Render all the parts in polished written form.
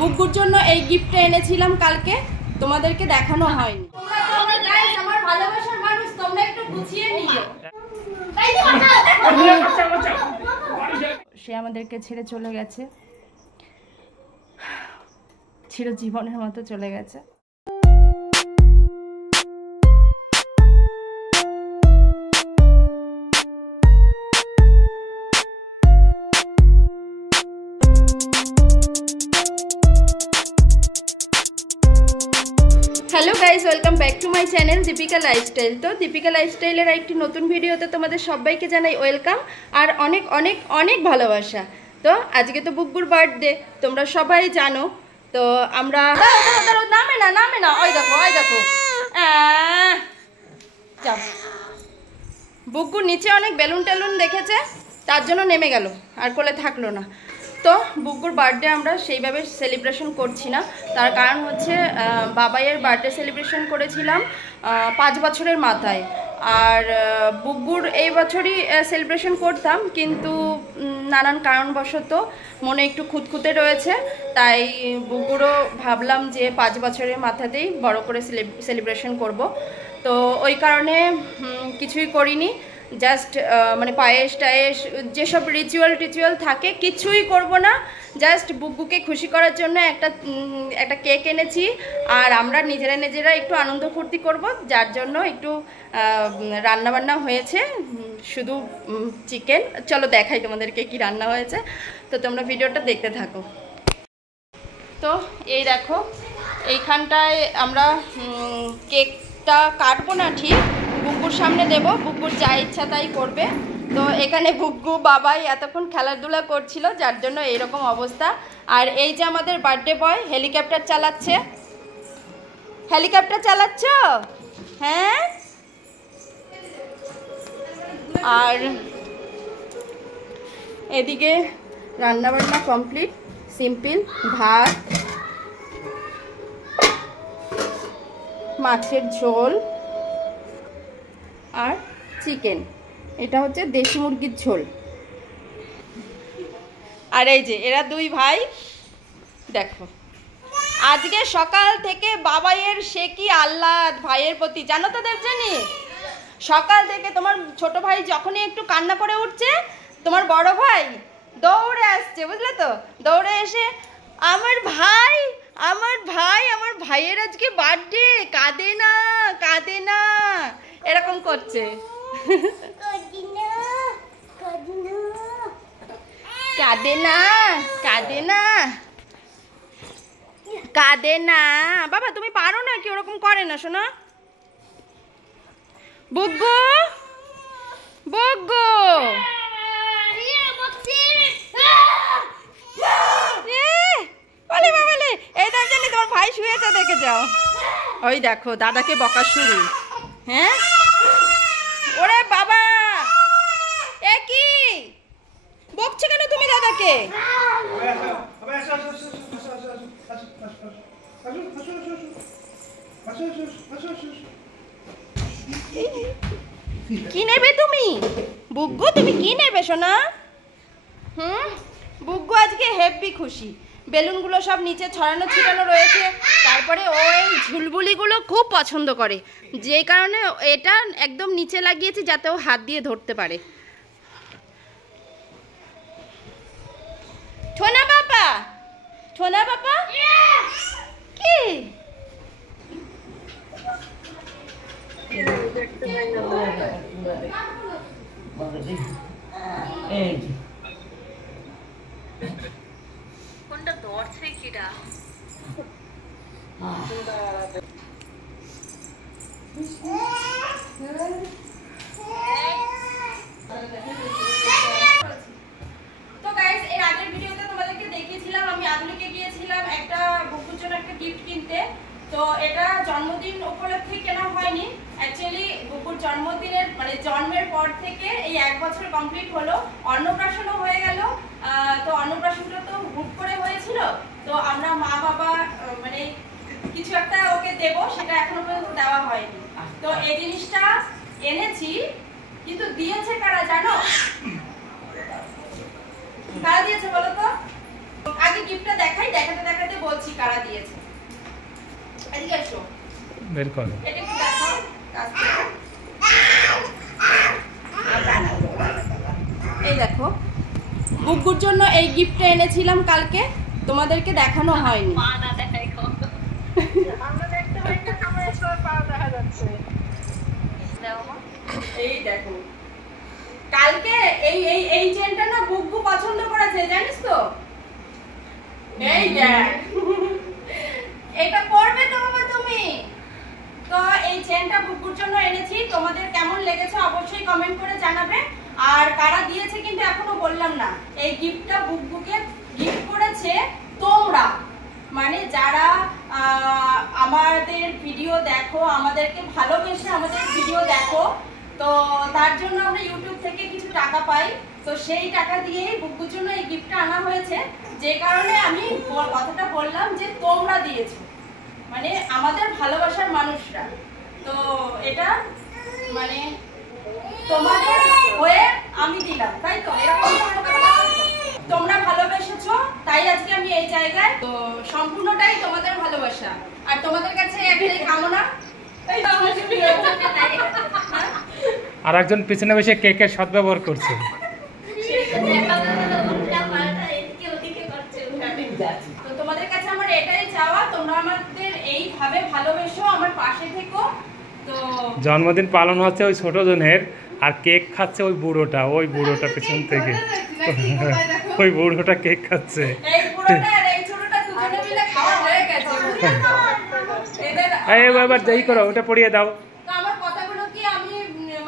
বুগ্গুর জন্য এই গিফটটা এনেছিলাম কালকে, তোমাদেরকে দেখানো হয়নি। আমার ভালোবাসার মানুষ, তোমরা একটু গুছিয়ে নিও। সে আমাদেরকে ছেড়ে চলে গেছে, চিরজীবনের মতো চলে গেছে। Hello guys, welcome back to my channel Deepika lifestyle. তো দীপিকা লাইফস্টাইলের একটি নতুন ভিডিওতে তোমাদের সবাইকে জানাই ওয়েলকাম আর অনেক অনেক অনেক ভালোবাসা। তো আজকে তো বুগ্গুর বার্থডে, তোমরা সবাই জানো। তো আমরা নামে না ওই দেখো যাও। বুগ্গুর নিচে অনেক বেলুন টেলুন দেখেছে, তার জন্য নেমে গেল, আর কোলে থাকলো না। তো বুগ্গুর বার্থডে আমরা সেইভাবে সেলিব্রেশন করছি না, তার কারণ হচ্ছে বাবাইয়ের বার্থডে সেলিব্রেশন করেছিলাম 5 বছরের মাথায়, আর বুগ্গুর এই বছরই সেলিব্রেশন করতাম, কিন্তু নানান কারণবশত মনে একটু খুঁতখুঁতে রয়েছে, তাই বুগ্গুরও ভাবলাম যে 5 বছরের মাথাতেই বড় করে সেলিব্রেশন করব। তো ওই কারণে কিছুই করিনি, জাস্ট মানে পায়েস টায়েস যেসব রিচুয়াল থাকে কিছুই করব না, জাস্ট বুগ্গুকে খুশি করার জন্য একটা কেক এনেছি, আর আমরা নিজেরা একটু আনন্দ ফুর্তি করব, যার জন্য একটু রান্নাবান্না হয়েছে, শুধু চিকেন। চলো দেখাই তোমাদেরকে কি রান্না হয়েছে, তো তোমরা ভিডিওটা দেখতে থাকো। তো এই দেখো, এইখানটায় আমরা কেকটা কাটবো না ঠিক, বুগ্গুর সামনে দেব, বুগ্গুর যা ইচ্ছা তাই করবে। তো এখানে বুগ্গু বাবাই এতক্ষণ খেলাধুলা করছিল, যার জন্য এইরকম অবস্থা। আর এই যে আমাদের বার্থডে বয় হেলিকপ্টার চালাচ্ছে। হেলিকপ্টার চালাচ্ছ? হ্যাঁ। আর এদিকে রান্নাবান্না কমপ্লিট, সিম্পল ভাত, মাছের ঝোল আর চিকেন, এটা হচ্ছে দেশি মুরগির ঝোল। আর এই যে এরা দুই ভাই, দেখো আজকে সকাল থেকে বাবাইয়ের সে কি আহ্লাদ ভাইয়ের প্রতি, জানো তো দেবজানি? সকাল থেকে তোমার ছোট ভাই যখনই একটু কান্না করে উঠছে, তোমার বড় ভাই দৌড়ে আসছে, বুঝলে তো? দৌড়ে এসে আমার ভাইয়ের আজকে বার্থডে, কাঁদে না এরকম করছে। কাঁদে না বাবা, তুমি পারো না কি? ওরকম করে না শোনা। বুগ্গু এই জানি তোমার ভাই শুয়েছে, দেখে যাও। ওই দেখো দাদাকে বকা শুরু। হ্যাঁ, ওরে বাবা, এ কি বকছো কেন তুমি দাদাকে? কি নেবে তুমি বুগ্গু? তুমি কি নেবে সোনা? বুগ্গু আজকে হেব্বি খুশি, বেলুনগুলো সব নিচে ছড়ানো ছিটানো রয়েছে, তারপরে ও এই ঝুলবুলিগুলো খুব পছন্দ করে, যে কারণে এটা একদম নিচে লাগিয়েছি যাতে ও হাত দিয়ে ধরতে পারে। ঠোনা বাবা কি কোনটা ধরছে কিরা? তো গাইস, এর আগের ভিডিওতে তোমাদেরকে দেখিয়েছিলাম আমি আদুলিকে গিয়েছিলাম একটা বুগ্গুর জন্য একটা গিফট কিনতে। তো এটা জন্মদিন উপলক্ষে কেনা হয়নি, অ্যাকচুয়ালি বুগ্গুর জন্মদিনের মানে জন্মের পর থেকে এই 1 বছর কমপ্লিট হলো, অন্নপ্রাশনও হয়ে গেল। তো অন্নপ্রাশনটা তো হুট করে হয়েছিল, তো আমরা মা বাবা মানে কিছু একটা ওকে দেব, সেটা এখনো পর্যন্ত দেওয়া হয়নি। তো এই জিনিসটা এনেছি, কিন্তু দিয়েছে কারা জানো? কারা দিয়েছে বলো তো? আগে গিফটটা দেখাই, দেখাতে বের করো। এটা একটু দেখাও কাছ থেকে। এই দেখো বুগ্গুর জন্য এই গিফটটা এনেছিলাম কালকে, তোমাদেরকে দেখানো হয়নি। এই দেখো কালকে এই এই এই চেনটা না বুগ্গু পছন্দ করেছে জানিস তো। এই দেখ এটা পরবে তো বাবা তুমি। তো এই চেনটা বুগ্গুর জন্য এনেছি, তোমাদের কেমন লেগেছে অবশ্যই কমেন্ট করে জানাবে। আর কারা দিয়েছে কিন্তু এখনো বললাম না। এই গিফটটা বুগ্গুকে গিফট করেছে তোমরা, মানে যারা আমাদের ভিডিও দেখো, আমাদেরকে ভালোবেসে আমাদের ভিডিও দেখো, তো তার জন্য আমরা ইউটিউব থেকে কিছু টাকা পাই। তো সেই টাকা দিয়েই বুগ্গুর জন্য এই গিফটটা আনা হয়েছে, যে কারণে আমি কথাটা বললাম যে তোমরা দিয়েছো, মানে আমাদের ভালোবাসার মানুষরা। তো এটা মানে তোমাদের হয়ে আমি দিলাম, তাই তো? এরকম তোমরা ভালোবেসেছো তাই আজকে আমি এই জায়গায়। তো সম্পূর্ণটাই তোমাদের ভালোবাসা, আর তোমাদের কাছে একটাই কামনা। আর একজন পিছনে বসে কেকের সদ্ব্যবহার করছে। তো তোমাদের কাছে আমার এটাই চাওয়া, তোমরা আমাদের এইভাবে ভালোবেসো, আমার পাশে থেকো। তো জন্মদিন পালন হচ্ছে ওই ছোট জনের, আর কেক খাচ্ছে ওই বুড়োটা, ওই বুড়োটা পেছন থেকে ওই বুড়োটা কেক খাচ্ছে। এই পুরোটা আর এই ছোটটা দুজনে মিলে খাওয়া হয়ে গেছে। এই এবার যাই করো, ওটা পড়িয়ে দাও। তো আমার কথাগুলো কি আমি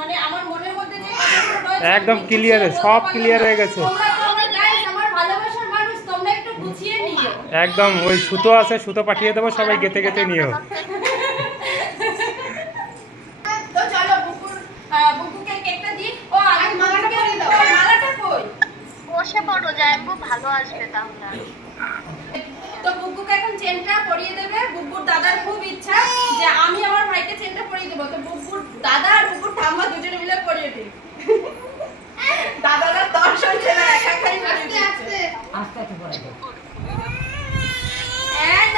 মানে আমার মনের মধ্যে যে কথাগুলো রয়েছে একদম ক্লিয়ার, সব ক্লিয়ার হয়ে গেছে। তোমরা তো আমার গাইস, আমার ভালোবাসার মানুষ, তোমরা একটু গুছিয়ে নিও। একদম ওই সুতো আছে, সুতো পাঠিয়ে দেবো, সবাই গেতে গেতে নিও। তো চলো বুকুকে কেকটা দিই। ও আগে মালাটা পরিয়ে দাও। মালাটা কই? বসে পড়ো, জাম্বু ভালো আসবে তাহলে। তো বুকুকে এখন চেনটা পরিয়ে দেবে। বুকুর দাদার খুব ইচ্ছা যে আমি আমার ভাইকে চেনটা পরিয়ে দেবো, তো বুকুর দাদা আর বুকুর ঠাম্মা দুজনে মিলে পরিয়ে দিই। দাদারা দর্শন ছিল একা একাই পরিয়ে দিচ্ছে। আস্তে আস্তে পরিয়ে দাও।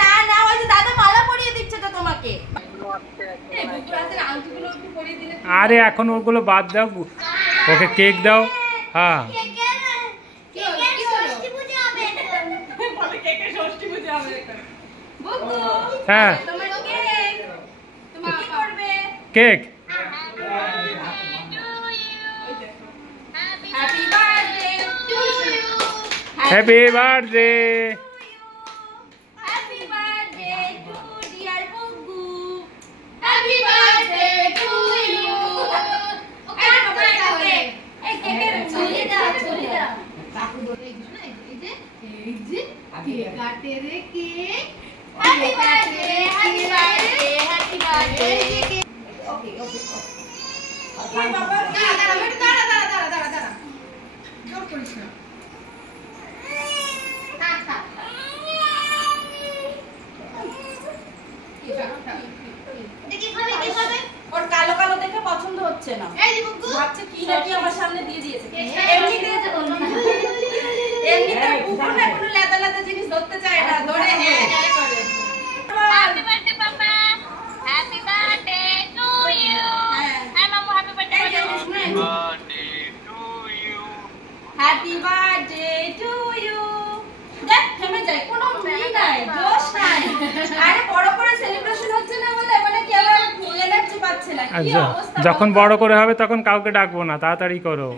না না, ওই যে দাদা মালা পরিয়ে দিচ্ছে তো তোমাকে। এই বুকুর হাতের আংটিগুলো একটু পরিয়ে দিলে। আরে এখন ওগুলো বাদ দাও, ওকে কেক দাও। হ্যাঁ হ্যাঁ কেক। Happy birthday. ওর কালো কালো দেখে পছন্দ হচ্ছে না, ভাবছে কি নাকি আমার সামনে দিয়ে দিয়েছে। এমনিতে বুকুর না কোনো লেদা লেদা জিনিস ধরতে চায় না, ধরে হ্যাঁ হ্যাঁ করে। Happy birthday papa, happy birthday to you. হ্যাঁ মামু happy birthday to you. Happy birthday to you. দেখ থেমে যায়, কোনো ই নাই, জোশ নাই। আরে বড় করে সেলিব্রেশন হচ্ছে না বলে মানে কি আবার এনার্জি পাচ্ছে না, কি অবস্থা। যখন বড় করে হবে তখন কাউকে ডাকবো না, তাড়াতাড়ি করো।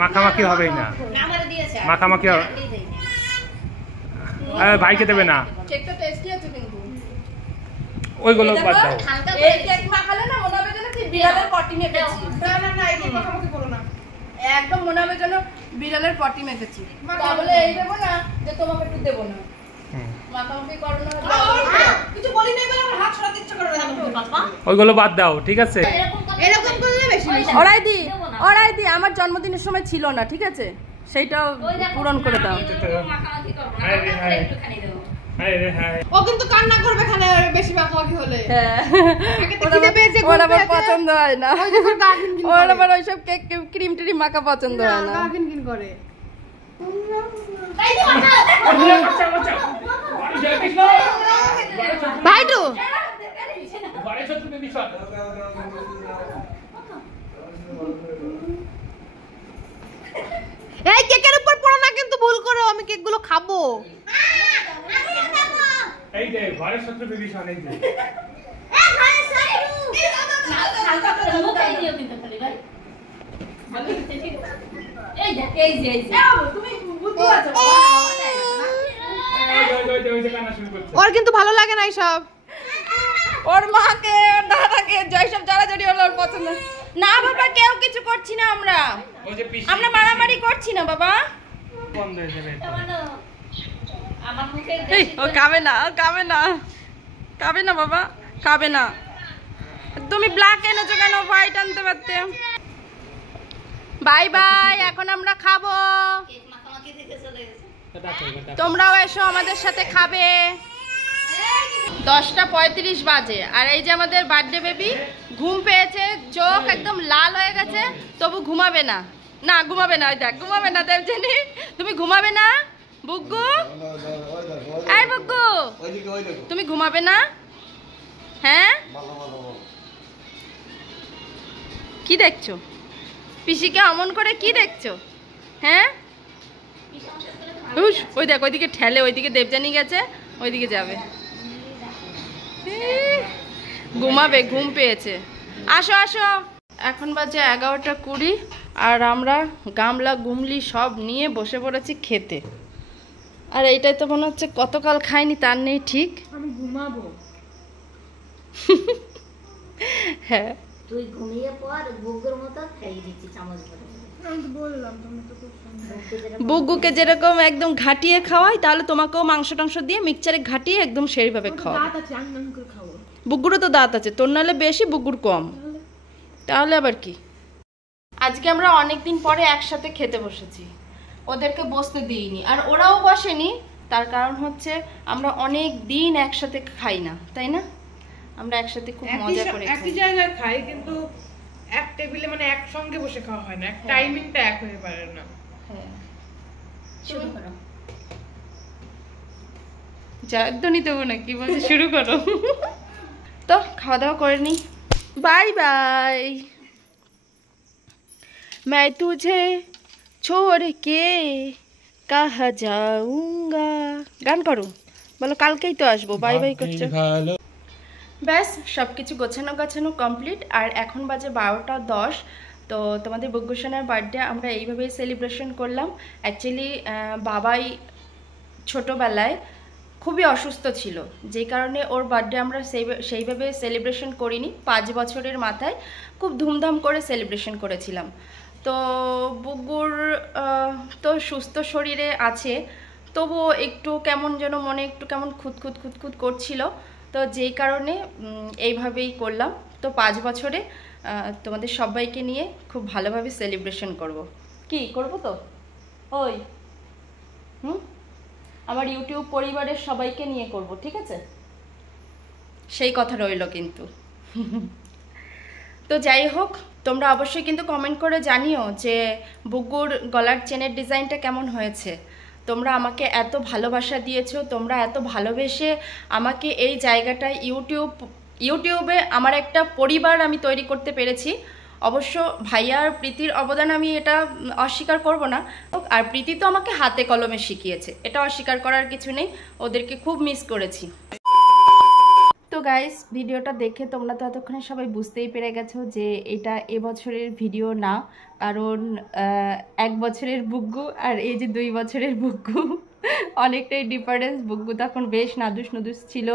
মাখামাখি হবেই না, মাখামাখি হবে। ভাইকে দেবে না, কেকটা টেস্টি আছে কিন্তু। ওইগুলো বাদ দাও। এই কেক মাখালে না মনে হবে যেন কি বিড়ালের পটি মেখেছি। না না না, এই কেক মাখামাখি করো না, একদম মনে হবে যেন বিড়ালের পটি মেখেছি। তাহলে এই দেবো না যে তোমাকে একটু দেবো না, মাখামাখি করো না। কিছু বলি নাই বলে আমার হাত সরাতে ইচ্ছা করে না বাবা। ওইগুলো বাদ দাও, ঠিক আছে? এরকম করলে বেশি ওরাই দি আমার জন্মদিনের সময় ছিল না, ঠিক আছে? সেইটা পূরণ করে দাও। ও কিন্তু কান্না করবে খানে বেশি মাখামাখি হলে। হ্যাঁ, ওর আবার পছন্দ হয় না, ওর আবার ওইসব কেক ক্রিম ট্রিম মাখা পছন্দ হয় না। কিনকিন করে। ভাইটু এই কেকের উপর পড়ো না কিন্তু ভুল করে, আমি কেকগুলো খাবো। এই যে ঘরের শত্রু বিভীষণ, এই যে ওর কিন্তু ভালো লাগে না এইসব। ওর মাকে ওর দাদাকে জয়সব জড়াজড়ি হলো ওর পছন্দ না। বাবা কেউ কিছু করছি না, আমরা আমরা মারামারি করছি না বাবা। বন্ধ হয়ে যাবে। ও খাবে না, ও খাবে না, খাবে না বাবা, খাবে না। তুমি ব্ল্যাক এনেছো কেন, হোয়াইট আনতে পারতে। বাই বাই, এখন আমরা খাবো, তোমরাও এসো আমাদের সাথে খাবে। 10:35 বাজে আর এই যে আমাদের বার্থডে বেবি ঘুম পেয়েছে, চোখ একদম লাল হয়ে গেছে, তবু ঘুমাবে না। না ঘুমাবে না, ওই দেখ ঘুমাবে না। দেবজানি তুমি ঘুমাবে না? বুগ্গু, এই বুগ্গু তুমি ঘুমাবে না? হ্যাঁ কি দেখছো? পিসিকে অমন করে কি দেখছো? হ্যাঁ ওই দেখ ওইদিকে ঠেলে, ওইদিকে দেবজানি গেছে, ওইদিকে যাবে। ঘুমাবে, ঘুম পেয়েছে। আসো আসো, এখন বাজে 11:20 আর আমরা গামলা গুমলি সব নিয়ে বসে পড়েছি খেতে। আর এইটাই তো মনে হচ্ছে কতকাল খাইনি তার নেই ঠিক। আমি ঘুমাবো। হ্যাঁ তুই ঘুমিয়ে পর বুকের মতো খাইয়ে দিচ্ছি চামচ ভরে। আমি তো বললাম তুমি তো খুব সুন্দর। বুগ্গুকে যেরকম একদম ঘাটিয়ে খাওয়াই, তাহলে তোমাকেও মাংস টাংস দিয়ে মিক্সচারে ঘাটিয়ে একদম সেইভাবে খাওয়া। দাঁত আছে, আঙ্গাং করে খাবো। বুগ্গুরও তো দাঁত আছে, তোর নাহলে বেশি, বুগ্গুর কম, তাহলে আবার কি। আজকে আমরা অনেকদিন পরে একসাথে খেতে বসেছি, ওদেরকে বসতে দিইনি আর ওরাও বসেনি। তার কারণ হচ্ছে আমরা অনেক দিন একসাথে খাই না, তাই না? আমরা একসাথে খুব মজা করে একই খাই। জায়গায় খাই কিন্তু এক টেবিলে মানে একসঙ্গে বসে খাওয়া হয় না, এক টাইমিংটা এক হয়ে পারে না। হ্যাঁ শুরু করো। জয়ধ্বনি দেবো না, কি বলছে, শুরু করো। তো খাওয়া দাওয়া করে নি, বাই বাই। मैं तुझे छोड़ के कहाँ जाऊंगा, গান করো, বলো কালকেই তো আসবো, বাই বাই করছো। ব্যাস সব কিছু গোছানো গাছানো কমপ্লিট আর এখন বাজে 12:10। তো তোমাদের বুগ্গুসোনার বার্থডে আমরা এইভাবেই সেলিব্রেশন করলাম। অ্যাকচুয়ালি বাবাই ছোটোবেলায় খুবই অসুস্থ ছিল, যেই কারণে ওর বার্থডে আমরা সেইভাবে সেলিব্রেশন করিনি। 5 বছরের মাথায় খুব ধুমধাম করে সেলিব্রেশন করেছিলাম। তো বুগ্গুর তো সুস্থ শরীরে আছে, তবুও একটু কেমন যেন মনে একটু কেমন খুঁতখুত খুঁতখুত করছিল, তো যেই কারণে এইভাবেই করলাম। তো 5 বছরে তোমাদের সবাইকে নিয়ে খুব ভালোভাবে সেলিব্রেশন করব। কি করব তো ওই আমার ইউটিউব পরিবারের সবাইকে নিয়ে করব, ঠিক আছে? সেই কথা রইল কিন্তু। তো যাই হোক, তোমরা অবশ্যই কিন্তু কমেন্ট করে জানিও যে বুগ্গুর গলার চেনের ডিজাইনটা কেমন হয়েছে। তোমরা আমাকে এত ভালোবাসা দিয়েছো, তোমরা এত ভালোবেসে আমাকে এই জায়গাটায় ইউটিউবে আমার একটা পরিবার আমি তৈরি করতে পেরেছি। অবশ্য ভাইয়া আর প্রীতির অবদান আমি এটা অস্বীকার করব না, আর প্রীতি তো আমাকে হাতে কলমে শিখিয়েছে, এটা অস্বীকার করার কিছু নেই, ওদেরকে খুব মিস করেছি। তো গাইস, ভিডিওটা দেখে তোমরা তো এতক্ষণে সবাই বুঝতেই পেরে গেছো যে এটা এবছরের ভিডিও না, কারণ 1 বছরের বুগ্গু আর এই যে 2 বছরের বুগ্গু অনেকটাই ডিফারেন্স। বুগ্গু তখন বেশ নাদুস নুদুস ছিল,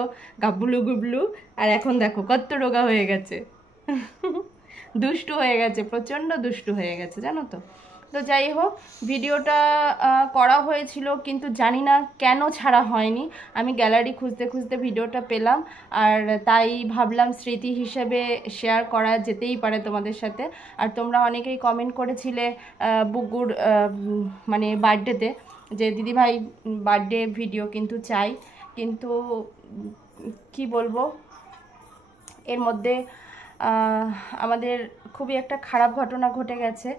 গাবলু গুবলু, আর এখন দেখো কত রোগা হয়ে গেছে, দুষ্টু হয়ে গেছে, প্রচণ্ড দুষ্টু হয়ে গেছে, জানো তো। তো যাই হোক, ভিডিওটা করা হয়েছিল কিন্তু জানি না কেন ছাড়া হয়নি। আমি গ্যালারি খুঁজতে খুঁজতে ভিডিওটা পেলাম, আর তাই ভাবলাম স্মৃতি হিসেবে শেয়ার করা যেতেই পারে তোমাদের সাথে। আর তোমরা অনেকেই কমেন্ট করেছিলে বুগ্গুর মানে বার্থডেতে যে দিদিভাই বার্থডে ভিডিও কিন্তু চাই, কিন্তু কি বলবো, এর মধ্যে আমাদের খুবই একটা খারাপ ঘটনা ঘটে গেছে।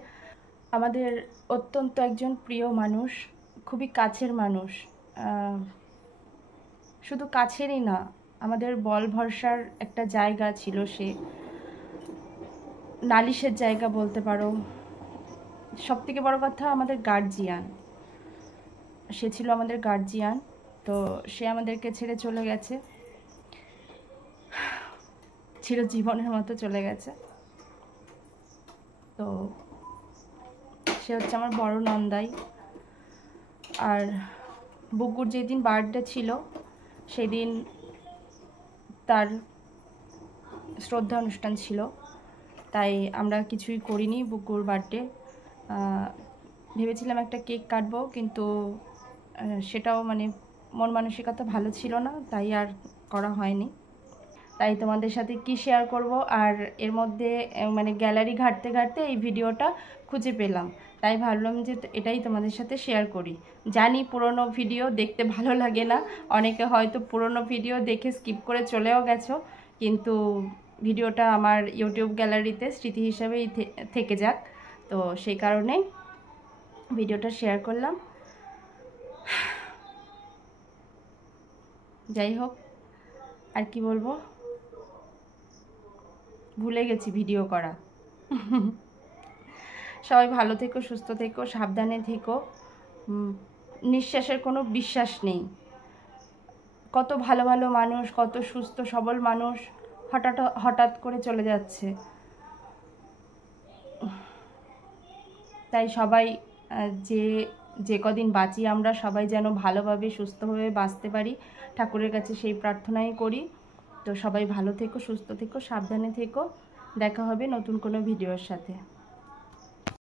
আমাদের অত্যন্ত একজন প্রিয় মানুষ, খুবই কাছের মানুষ, শুধু কাছেরই না, আমাদের বল ভরসার একটা জায়গা ছিল, সে নালিশের জায়গা বলতে পারো। সবথেকে বড় কথা আমাদের গার্জিয়ান, সে ছিল আমাদের গার্জিয়ান। তো সে আমাদেরকে ছেড়ে চলে গেছে, চিরজীবনের মতো চলে গেছে। তো সে হচ্ছে আমার বড় নন্দাই। আর বুগ্গুর যেদিন বার্থডে ছিল সেদিন তার শ্রদ্ধা অনুষ্ঠান ছিল, তাই আমরা কিছুই করিনি বুগ্গুর বার্থডে। ভেবেছিলাম একটা কেক কাটবো, কিন্তু সেটাও মানে মন মানসিকতা ভালো ছিল না, তাই আর করা হয়নি। তাই তোমাদের সাথে কি শেয়ার করব, আর এর মধ্যে মানে গ্যালারি ঘাঁটতে ঘাঁটতে এই ভিডিওটা খুঁজে পেলাম, তাই ভাবলাম যে এটাই তোমাদের সাথে শেয়ার করি। জানি পুরনো ভিডিও দেখতে ভালো লাগে না, অনেকে হয়তো পুরনো ভিডিও দেখে স্কিপ করে চলেও গেছো, কিন্তু ভিডিওটা আমার ইউটিউব গ্যালারিতে স্মৃতি হিসাবেই থেকে যাক, তো সেই কারণেই ভিডিওটা শেয়ার করলাম। যাই হোক, আর কি বলবো, ভুলে গেছি ভিডিও করা। সবাই ভালো থেকো, সুস্থ থেকো, সাবধানে থেকো। নিঃশ্বাসের কোনো বিশ্বাস নেই। কত ভালো ভালো মানুষ, কত সুস্থ সবল মানুষ হঠাৎ করে চলে যাচ্ছে। তাই সবাই যে কদিন বাঁচি আমরা সবাই যেন ভালোভাবে সুস্থভাবে বাঁচতে পারি, ঠাকুরের কাছে সেই প্রার্থনাই করি। তো সবাই ভালো থেকো, সুস্থ থেকো, সাবধানে থেকো। দেখা হবে নতুন কোনো ভিডিওর সাথে।